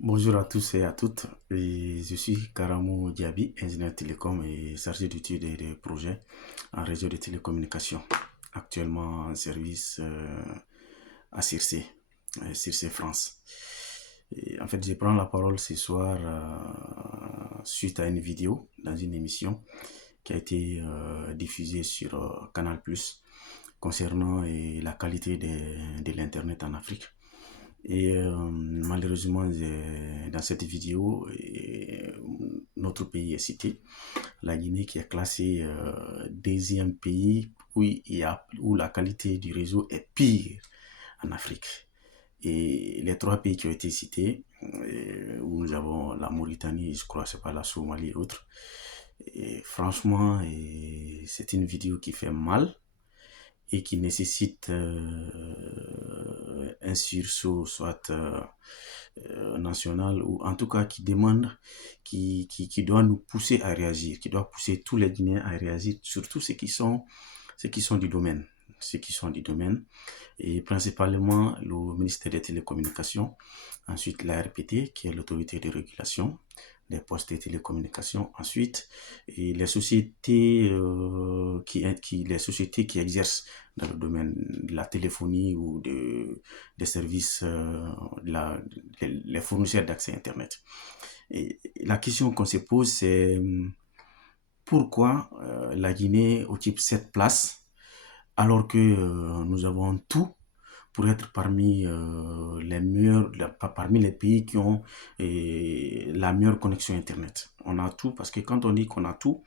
Bonjour à tous et à toutes. Je suis Karamo Diaby, ingénieur télécom et chargé d'études et de projets en réseau de télécommunications. Actuellement en service à Circe, Circe France. Et en fait, je prends la parole ce soir suite à une vidéo dans une émission qui a été diffusée sur Canal Plus concernant la qualité de l'Internet en Afrique. Et malheureusement, dans cette vidéo, notre pays est cité, la Guinée qui est classé deuxième pays où la qualité du réseau est pire en Afrique. Et les trois pays qui ont été cités, où nous avons la Mauritanie, je crois, c'est pas la Somalie et autres. Et franchement, c'est une vidéo qui fait mal et qui nécessite un sursaut, soit national, ou en tout cas qui demande, qui doit nous pousser à réagir, qui doit pousser tous les Guinéens à réagir, surtout ceux qui sont du domaine. Ceux qui sont du domaine, et principalement le ministère des Télécommunications, ensuite la RPT, qui est l'autorité de régulation des postes et télécommunications, ensuite et les sociétés qui exercent dans le domaine de la téléphonie ou des services, les fournisseurs d'accès Internet. Et la question qu'on se pose, c'est pourquoi la Guinée occupe cette place alors que nous avons tout pour être parmi les meilleurs, parmi les pays qui ont la meilleure connexion Internet. On a tout, parce que quand on dit qu'on a tout,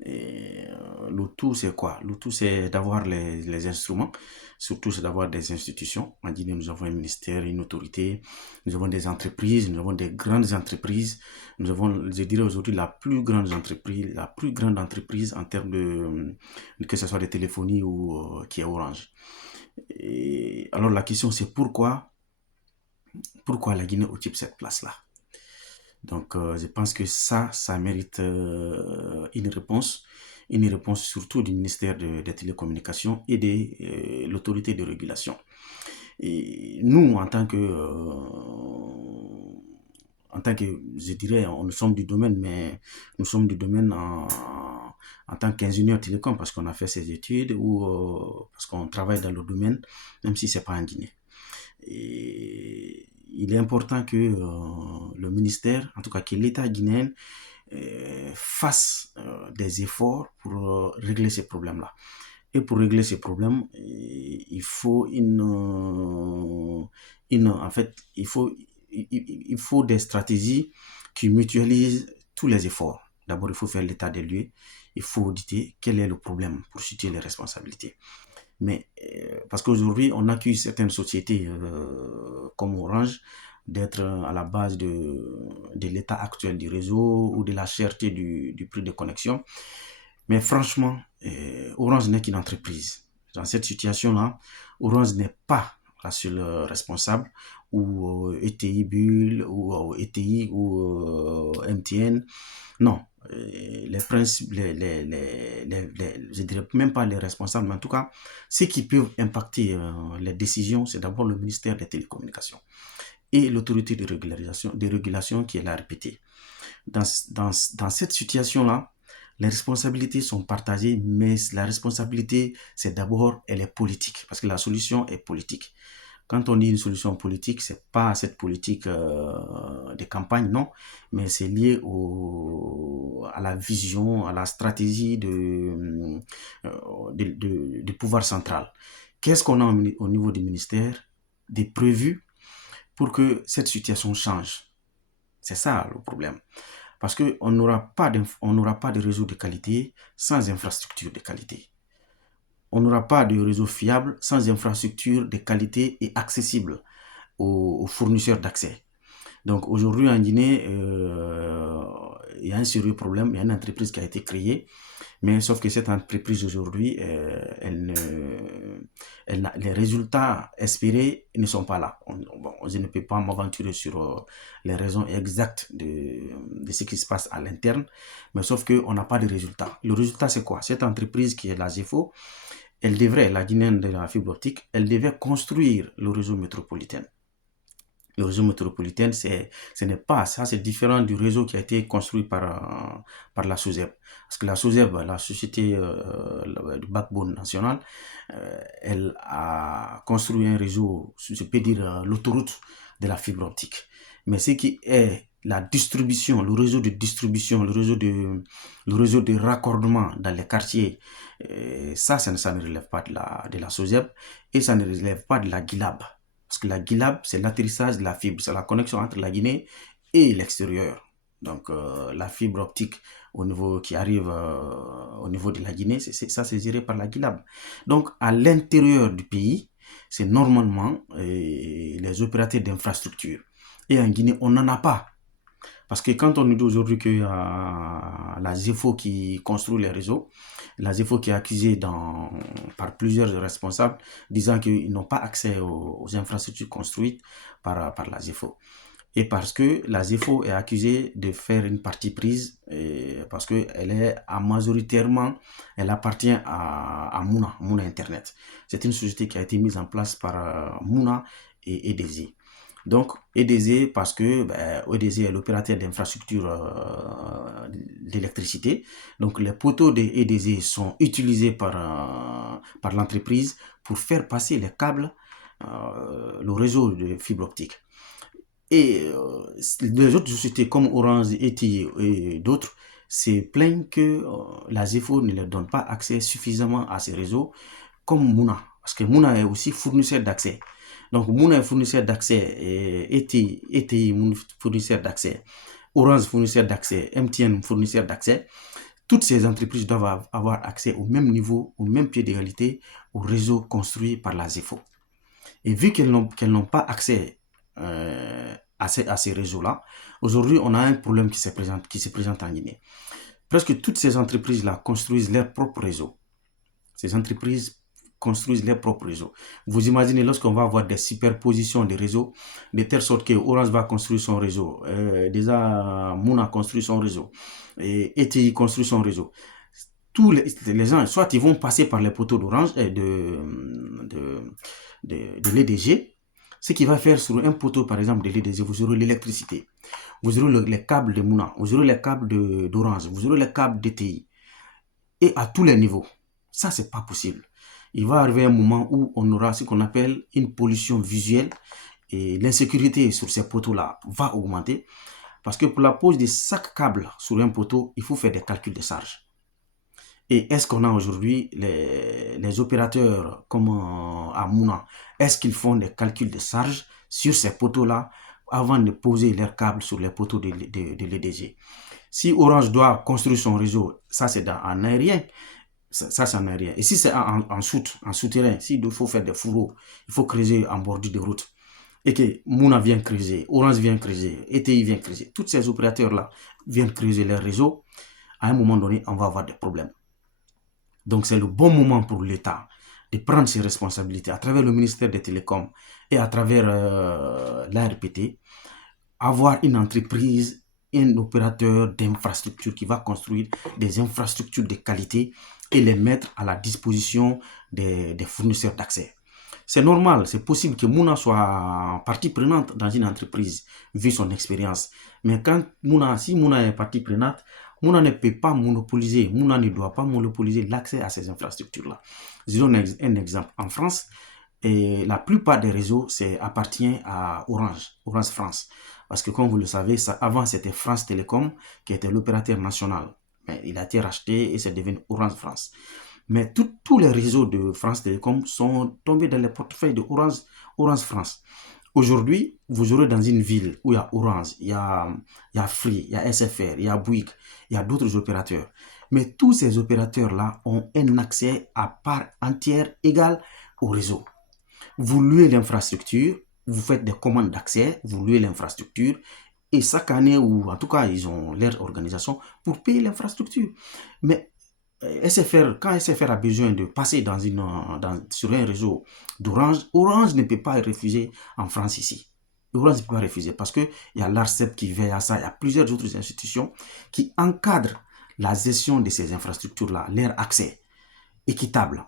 le tout c'est quoi? Le tout c'est d'avoir les instruments, surtout c'est d'avoir des institutions. En Guinée, nous avons un ministère, une autorité, nous avons des entreprises, nous avons des grandes entreprises, nous avons, je dirais aujourd'hui, la plus grande entreprise en termes que ce soit de téléphonie ou qui est Orange. Et alors la question c'est pourquoi la Guinée occupe cette place-là. Donc je pense que ça mérite une réponse surtout du ministère des Télécommunications et de l'autorité de régulation. Et nous, en tant que, je dirais, nous sommes du domaine, mais nous sommes du domaine en tant qu'ingénieur télécom, parce qu'on a fait ces études ou parce qu'on travaille dans le domaine, même si c'est pas en Guinée. Et il est important que le ministère, en tout cas que l'État guinéen, fasse des efforts pour régler ces problèmes-là. Et pour régler ces problèmes, il faut en fait, il faut des stratégies qui mutualisent tous les efforts. D'abord, il faut faire l'état des lieux. Il faut auditer quel est le problème pour situer les responsabilités. Mais parce qu'aujourd'hui, on accuse certaines sociétés comme Orange d'être à la base de l'état actuel du réseau ou de la cherté du prix de connexion. Mais franchement, Orange n'est qu'une entreprise. Dans cette situation-là, Orange n'est pas la seule responsable, ou ETI Bull, ou ETI, ou MTN. Non, les principes, je dirais même pas les responsables, mais en tout cas, ceux qui peuvent impacter les décisions, c'est d'abord le ministère des Télécommunications et l'autorité de régulation qui est la RPT. Dans cette situation-là, les responsabilités sont partagées, mais la responsabilité, c'est d'abord, elle est politique, parce que la solution est politique. Quand on dit une solution politique, c'est pas cette politique de campagne, non, mais c'est lié à la vision, à la stratégie de pouvoir central. Qu'est-ce qu'on a au niveau du ministère des prévus pour que cette situation change? C'est ça le problème. Parce qu'on n'aura pas de réseau de qualité sans infrastructure de qualité. On n'aura pas de réseau fiable sans infrastructure de qualité et accessible aux fournisseurs d'accès. Donc aujourd'hui en Guinée, il y a un sérieux problème. Il y a une entreprise qui a été créée, mais sauf que cette entreprise aujourd'hui, les résultats espérés ne sont pas là. Je ne peux pas m'aventurer sur les raisons exactes de ce qui se passe à l'interne, mais sauf qu'on n'a pas de résultats. Le résultat, c'est quoi? Cette entreprise qui est la GEFO, la Guinéenne de la fibre optique, elle devait construire le réseau métropolitain. Le réseau métropolitain, ce n'est pas ça, c'est différent du réseau qui a été construit par la SOSEB. Parce que la SOSEB, la société du backbone national, elle a construit un réseau, je peux dire l'autoroute de la fibre optique. Mais ce qui est la distribution, le réseau de distribution, le réseau de raccordement dans les quartiers, ça ne relève pas de la SOSEB et ça ne relève pas de la GILAB. Parce que la GILAB, c'est l'atterrissage de la fibre, c'est la connexion entre la Guinée et l'extérieur. Donc la fibre optique qui arrive au niveau de la Guinée, ça c'est géré par la GILAB. Donc à l'intérieur du pays, c'est normalement les opérateurs d'infrastructure. Et en Guinée, on n'en a pas. Parce que quand on nous dit aujourd'hui qu'il y a la ZEFO qui construit les réseaux, la ZEFO qui est accusée par plusieurs responsables disant qu'ils n'ont pas accès aux infrastructures construites par la ZEFO. Et parce que la ZEFO est accusée de faire une partie prise, parce qu'elle est majoritairement, elle appartient à Mouna Internet. C'est une société qui a été mise en place par Mouna et EDZ. Donc, EDZ, parce que EDZ est l'opérateur d'infrastructure d'électricité. Donc, les poteaux de EDZ sont utilisés par l'entreprise pour faire passer les câbles, le réseau de fibre optique. Et les autres sociétés comme Orange, ETI et d'autres se plaignent que la ZEFO ne leur donne pas accès suffisamment à ces réseaux comme Mouna. Parce que Mouna est aussi fournisseur d'accès. Donc Mouna est fournisseur d'accès, ETI fournisseur d'accès, Orange fournisseur d'accès, MTN fournisseur d'accès. Toutes ces entreprises doivent avoir accès au même niveau, au même pied d'égalité au réseau construit par la ZEFO. Et vu qu'elles n'ont pas accès à ces réseaux-là, aujourd'hui on a un problème qui se présente en Guinée. Presque toutes ces entreprises-là construisent leur propre réseau. Ces entreprises construisent leur propre réseau. Vous imaginez lorsqu'on va avoir des superpositions de réseaux, de telle sorte que Orange va construire son réseau, déjà Mouna construit son réseau, et ETI construit son réseau. Tous les gens, soit ils vont passer par les poteaux d'Orange et de l'EDG, ce qui va faire sur un poteau, par exemple, de l'EDG, vous aurez l'électricité, vous aurez les câbles de Mouna, vous aurez les câbles d'Orange, vous aurez les câbles d'ETI, et à tous les niveaux. Ça, c'est pas possible. Il va arriver un moment où on aura ce qu'on appelle une pollution visuelle et l'insécurité sur ces poteaux-là va augmenter parce que pour la pose de chaque câble sur un poteau, il faut faire des calculs de charge. Et est-ce qu'on a aujourd'hui les opérateurs comme à Mouna, est-ce qu'ils font des calculs de charge sur ces poteaux-là avant de poser leurs câbles sur les poteaux de l'EDG? Si Orange doit construire son réseau, ça c'est en aérien. Ça c'est en aérien. Et si c'est en souterrain, s'il faut faire des fourreaux, il faut creuser en bordure de route. Et que Mouna vient creuser, Orange vient creuser, ETI vient creuser. Tous ces opérateurs-là viennent creuser leur réseau. À un moment donné, on va avoir des problèmes. Donc c'est le bon moment pour l'État de prendre ses responsabilités à travers le ministère des Télécoms et à travers l'ARPT, avoir une entreprise, un opérateur d'infrastructure qui va construire des infrastructures de qualité et les mettre à la disposition des fournisseurs d'accès. C'est normal, c'est possible que Mouna soit partie prenante dans une entreprise, vu son expérience. Mais si Mouna est partie prenante, Mouna ne peut pas monopoliser, Mouna ne doit pas monopoliser l'accès à ces infrastructures-là. Je donne un exemple. En France, la plupart des réseaux appartient à Orange France. Parce que comme vous le savez, avant c'était France Télécom qui était l'opérateur national. Mais il a été racheté et c'est devenu Orange France. Mais tous les réseaux de France Télécom sont tombés dans les portefeuilles de Orange France. Aujourd'hui, vous aurez dans une ville où il y a Orange, il y a Free, il y a SFR, il y a Bouygues, il y a d'autres opérateurs. Mais tous ces opérateurs-là ont un accès à part entière égale au réseau. Vous louez l'infrastructure, vous faites des commandes d'accès, vous louez l'infrastructure, et chaque année, ou en tout cas, ils ont leur organisation pour payer l'infrastructure. Mais quand SFR a besoin de passer sur un réseau d'Orange, Orange ne peut pas refuser en France ici. Orange ne peut pas refuser parce qu'il y a l'ARCEP qui veille à ça, il y a plusieurs autres institutions qui encadrent la gestion de ces infrastructures-là, leur accès équitable.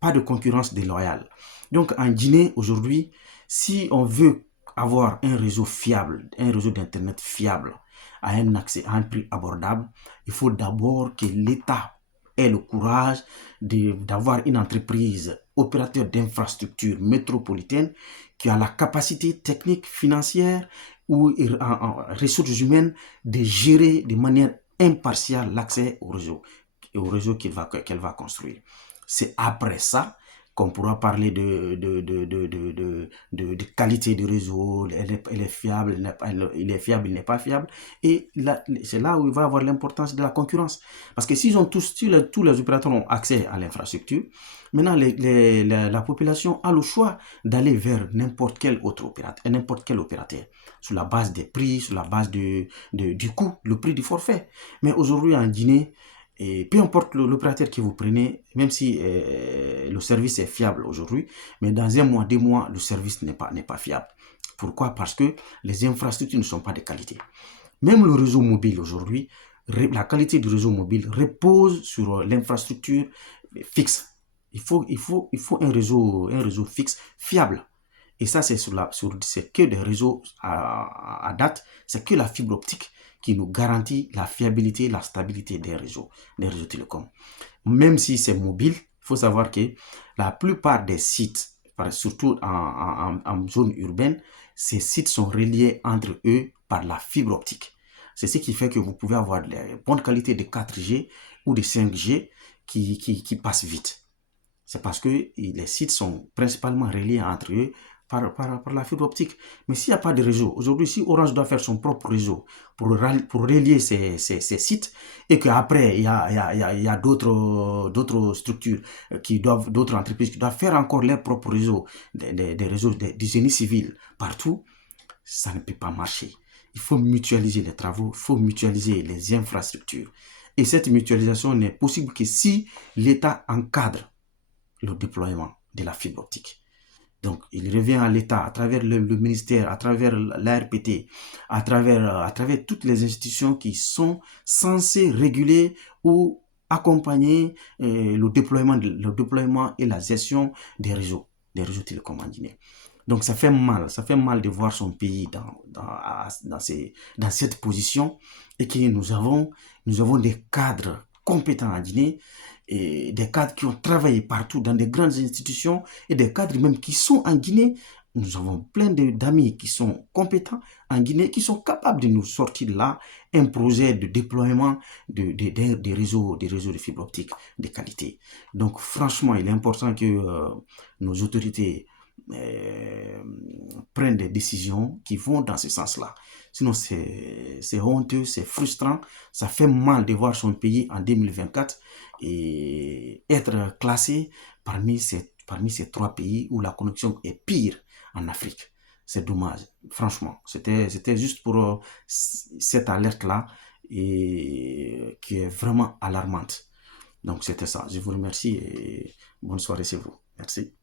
Pas de concurrence déloyale. Donc en Guinée, aujourd'hui, si on veut avoir un réseau fiable, un réseau d'Internet fiable, à un accès à un prix abordable, il faut d'abord que l'État ait le courage d'avoir une entreprise opérateur d'infrastructures métropolitaines qui a la capacité technique, financière ou en ressources humaines de gérer de manière impartiale l'accès au réseau qu'elle va construire. C'est après ça qu'on pourra parler de qualité du réseau, elle est fiable, il est fiable, il n'est pas fiable. Et c'est là où il va avoir l'importance de la concurrence. Parce que s'ils ont tous les opérateurs ont accès à l'infrastructure, maintenant la population a le choix d'aller vers n'importe quel autre opérateur, sur la base des prix, sur la base du coût, le prix du forfait. Mais aujourd'hui en Guinée, et peu importe l'opérateur que vous prenez, même si le service est fiable aujourd'hui, mais dans un mois, 2 mois, le service n'est pas fiable. Pourquoi? Parce que les infrastructures ne sont pas de qualité. Même le réseau mobile aujourd'hui, la qualité du réseau mobile repose sur l'infrastructure fixe. Il faut un réseau fixe fiable. Et ça, c'est que des réseaux à date, c'est que la fibre optique qui nous garantit la fiabilité, la stabilité des réseaux télécoms. Même si c'est mobile, il faut savoir que la plupart des sites, surtout en zone urbaine, ces sites sont reliés entre eux par la fibre optique. C'est ce qui fait que vous pouvez avoir de bonne qualité de 4G ou de 5G qui passent vite. C'est parce que les sites sont principalement reliés entre eux par la fibre optique. Mais s'il n'y a pas de réseau, aujourd'hui, si Orange doit faire son propre réseau pour relier ces sites, et qu'après, il y a d'autres structures, d'autres entreprises qui doivent faire encore leur propre réseau, des réseaux du génie civil partout, ça ne peut pas marcher. Il faut mutualiser les travaux, il faut mutualiser les infrastructures. Et cette mutualisation n'est possible que si l'État encadre le déploiement de la fibre optique. Donc, il revient à l'État, à travers le ministère, à travers l'ARPT, à travers toutes les institutions qui sont censées réguler ou accompagner le déploiement et la gestion des réseaux télécoms en Guinée. Donc, ça fait mal de voir son pays dans cette position et que nous avons des cadres compétents en Guinée et des cadres qui ont travaillé partout dans des grandes institutions et des cadres même qui sont en Guinée. Nous avons plein d'amis qui sont compétents en Guinée, qui sont capables de nous sortir de là un projet de déploiement des réseaux de fibre optique de qualité. Donc franchement, il est important que nos autorités prennent des décisions qui vont dans ce sens-là. Sinon, c'est honteux, c'est frustrant, ça fait mal de voir son pays en 2024 et être classé parmi ces 3 pays où la connexion est pire en Afrique. C'est dommage, franchement. C'était juste pour cette alerte-là et qui est vraiment alarmante. Donc, c'était ça. Je vous remercie et bonne soirée chez vous. Merci.